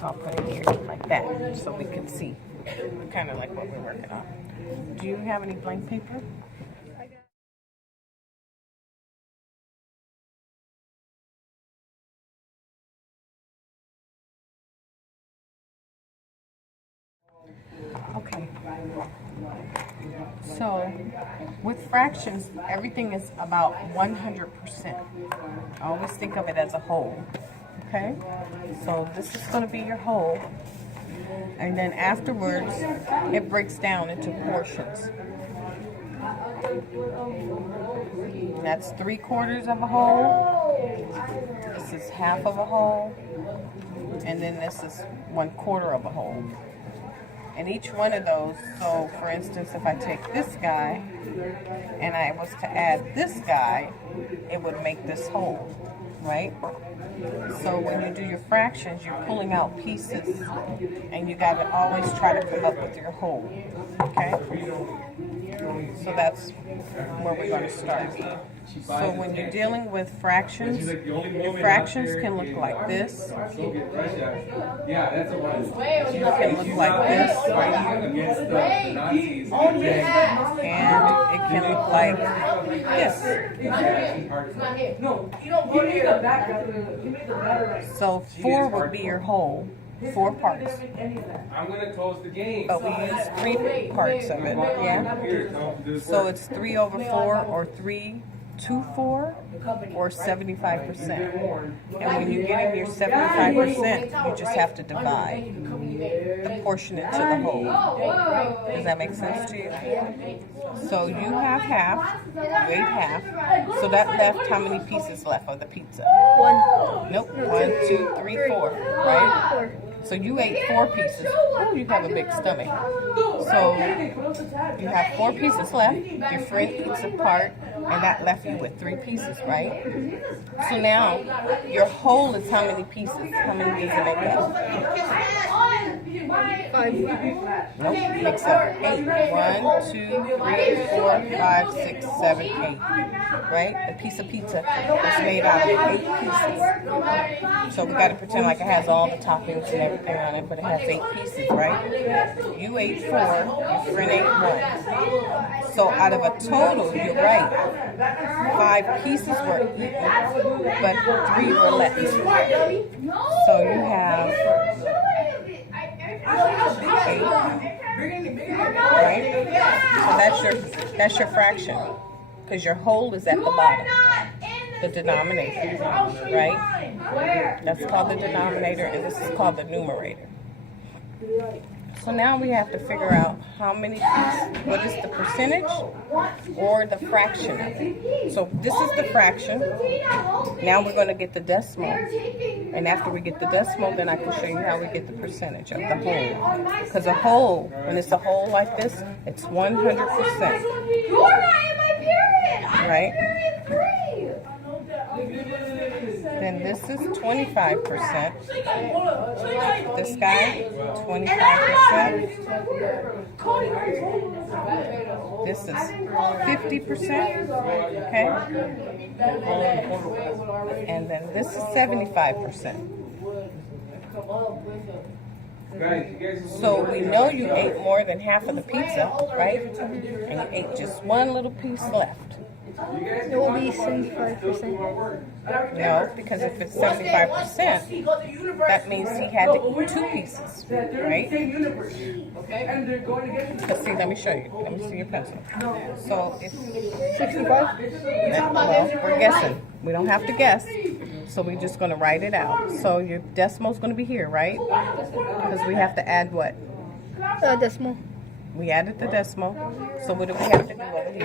So I'll put it here like that so we can see kind of like what we're working on. Do you have any blank paper? Okay. So with fractions, everything is about 100%. I always think of it as a whole. Okay? So this is going to be your whole. And then afterwards, it breaks down into portions. That's 3/4 of a whole. This is half of a whole. And then this is 1/4 of a whole. And each one of those, so for instance, if I take this guy and I was to add this guy, it would make this whole, right? So when you do your fractions, you're pulling out pieces and you got to always try to come up with your whole, okay? So that's where we're going to start. So when you're dealing with fractions, your fractions can look like this. You can look like this. And it can look like this. So 4 would be your whole. 4 parts. I'm gonna close the game. But we use 3 parts of it, yeah? So it's 3/4 or 3/4 or 75%. And when you get in your 75%, you just have to divide the portion into the whole. Does that make sense to you? So you have half, you ate half. So that left how many pieces left of the pizza? 1. Nope, 1, 2, 3, 4, right? So you ate 4 pieces. Oh, you have a big stomach. So you have 4 pieces left. Your friend eats a part, and that left you with 3 pieces, right? So now your whole is how many pieces? How many does it make up? 5. Nope, it makes up 8. 1, 2, 3, 4, 5, 6, 7, 8. Right? A piece of pizza is made out of 8 pieces. So we got to pretend like it has all the toppings and everything on it, but it has 8 pieces, right? You ate 4, your friend ate 1. So out of a total, you're right, 5 pieces were eaten, but 3 were left. So you have 8, right? So that's your fraction, because your whole is at the bottom, the denominator, right? That's called the denominator, and this is called the numerator. So now we have to figure out how many pieces, what is the percentage or the fraction of it. So this is the fraction. Now we're going to get the decimal. And after we get the decimal, then I can show you how we get the percentage of the whole. Because a whole, when it's a whole like this, it's 100%. Right? Then this is 25%. This guy, 25%. This is 50%. Okay? And then this is 75%. So we know you ate more than half of the pizza, right? And you ate just one little piece left. It will be 75%. No, because if it's 75%, that means he had to eat 2 pieces, right? But see, let me show you. Let me see your pencil. So if 65? well, we're guessing. We don't have to guess. So we're just going to write it out. So your decimal is going to be here, right? Because we have to add what? Decimal. We added the decimal. So what do we have to do over here?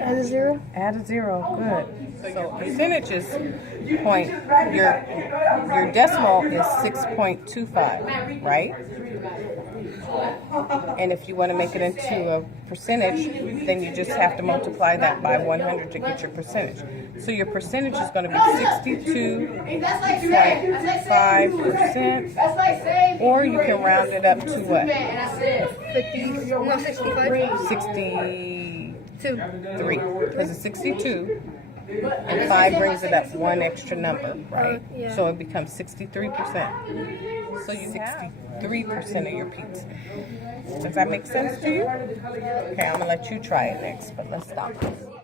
Add a 0. Add a 0. Good. So percentages point, your decimal is 6.25, right? And if you want to make it into a percentage, then you just have to multiply that by 100 to get your percentage. So your percentage is going to be 62.5%, or you can round it up to what? 65. 63, because it's 62. And 5 brings it up one extra number, right? Yeah. So it becomes 63%. So you have 63% of your pizza. Does that make sense to you? Okay, I'm gonna let you try it next, but let's stop this.